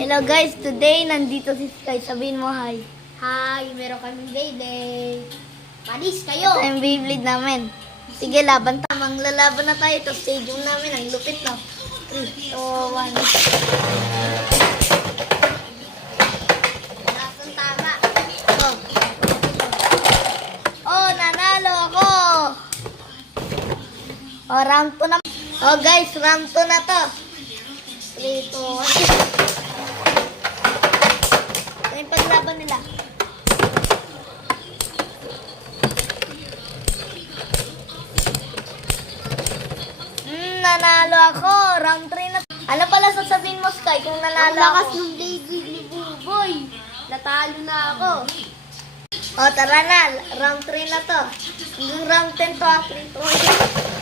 Hello guys, today nandito si Sky. Sabihin mo hi. Hi, meron kaming Beyblade. Panis kayo! Ito yung Beyblade namin. Sige, laban tayo. Manglalaban na tayo. Ito stadium namin. Ang lupit na. 3, 2, 1. Nasaan tama? Oh. Oh, nanalo ako. Oh, round 2 na. Oh guys, round 2 na to. 3, 2, 1. Ito yung paglaban nila. Nanalo ako. Round 3 na. Ano pala sasabihin mo, Sky, kung Ang nanalo lakas ako? ng Beyblade ni Buboy. Natalo na ako. O, tara na. Round 3 na to. Hanggang round 10 to. 3, 2, 1.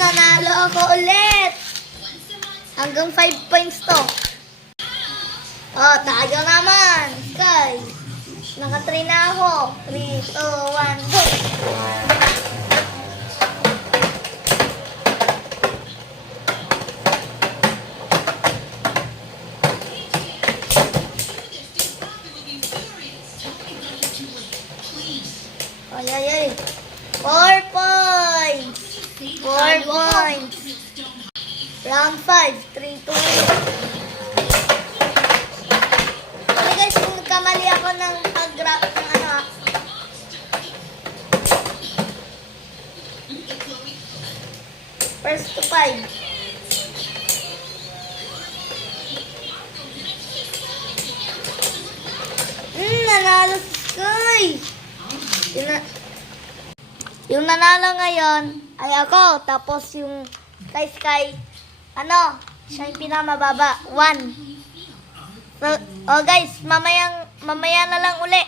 Nanalo ako ulit. Hanggang 5 points to. Oh, tayo naman. Sky. Naka-3 na ako. 3, 2, 1, go. Ay, ay, ay. 4 points. 4 points. Round 5. 3, 2, 1. Okay guys, kung nagkamali ako ng pag-graph ng ano ha. First to 5. Nanalo si Sky. Yung nanalo ngayon ay ako. Tapos yung kay Sky, ano, siya yung pinamababa. 1. So, oh guys, mamaya na lang uli.